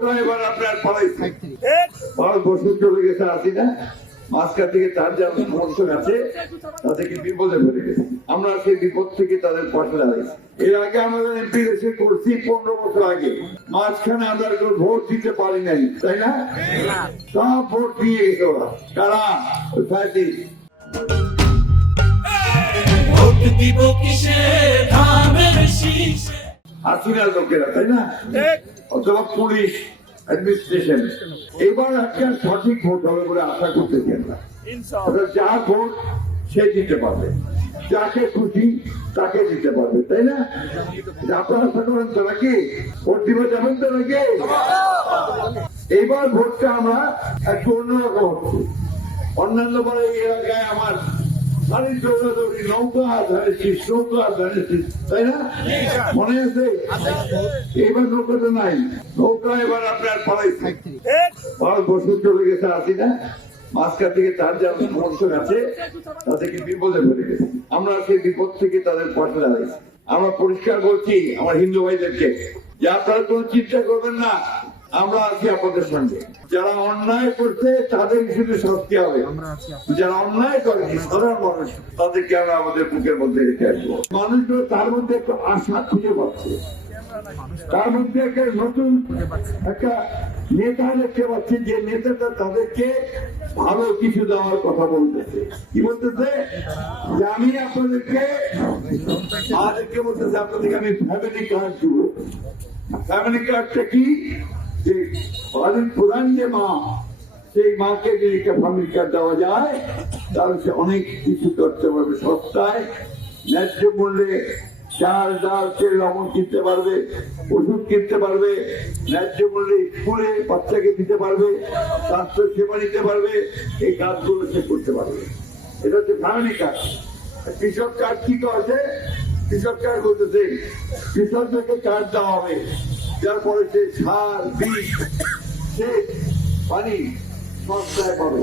নৌকা এবার আপনার পালাইছে। 5 বছর চলে গেছে, আসি না মাঝখান থেকে তার যা সমর্থক আছে তাদেরকে বিপদে ফেলে গেছে। আমরা সেই বিপদ থেকে তাদের পাশে দাঁড়াইছি। এর আগে আমাদের এমপি এসে করছি 15 বছর আগে, মাঝখানে আমরা ভোট দিতে পারি নাই, তাই না? সব ভোট দিয়ে গেছে ওরা। কারা? হাসিনার লোকেরা, তাই না? অথবা পুলিশ অ্যাডমিনিস্ট্রেশন। এবার একটা সঠিক ভোট হবে বলে আশা করতেছি আমরা। যা ভোট সে দিতে পারবে, যাকে খুশি তাকে দিতে পারবে, তাই না? আপনারা আশা করেন তো নাকি? ভোট দিবে যাবেন তো নাকি? এইবার ভোটটা আমরা একটু অন্যরকম হচ্ছে। অন্যান্য বার এই এলাকায় আমার গাড়ি দৌড়াদৌড়ি, নৌকা ধরেছিস, নৌকা ধরেছিস, তাই না? মনে আছে? এবার নৌকাটা নাই, নৌকা এবার আপনার পালাইছে। 5 বছর চলে গেছে, আসি না মাঝখান থেকে তার যা সমর্থক আছে তাদেরকে বিপদে ফেলে গেছে। আমরা সেই বিপদ থেকে তাদের পাশে দাঁড়াইছি। আমরা পরিষ্কার বলছি আমার হিন্দু ভাইদেরকে যে আপনারা কোন চিন্তা করবেন না, আমরা আছি আপনাদের সঙ্গে। যারা অন্যায় করছে তাদের শুধু শাস্তি হবে, যারা অন্যায় করেনি সাধারণ মানুষ তাদেরকে আমরা আমাদের বুকের মধ্যে রেখে আসবো। মানুষগুলো তার মধ্যে একটু আশা খুঁজে পাচ্ছে, তার মধ্যে একটা নতুন একটা নেতা দেখতে পাচ্ছি, যে নেতাটা তাদেরকে ভালো কিছু দেওয়ার কথা বলতেছে। কি বলতেছে? যে আমি আপনাদেরকে বলতেছে আপনাদেরকে আমি ফ্যামিলি কার্ড দিব। ফ্যামিলি কার্ডটা কি? যে বাড়ির প্রধান যে মা, সেই মাকে যদি একটা ফ্যামিলি কার্ড দেওয়া যায় তাহলে সে অনেক কিছু করতে পারবে। সস্তায় ন্যায্য মূল্যে চাল ডাল তেল লবণ কিনতে পারবে, ওষুধ কিনতে পারবে, ন্যায্য মূল্যে স্কুলে বাচ্চাকে দিতে পারবে, স্বাস্থ্য সেবা নিতে পারবে। এই কাজগুলো সে করতে পারবে। এটা হচ্ছে ফ্যামিলি কার্ড। কৃষক কার্ড কি আছে? কৃষক কার্ড বলতেছে কৃষকদেরকে কার্ড দেওয়া হবে, যার পরে সে সার, বীজ, সেচ, পানি সস্তায় পাবে।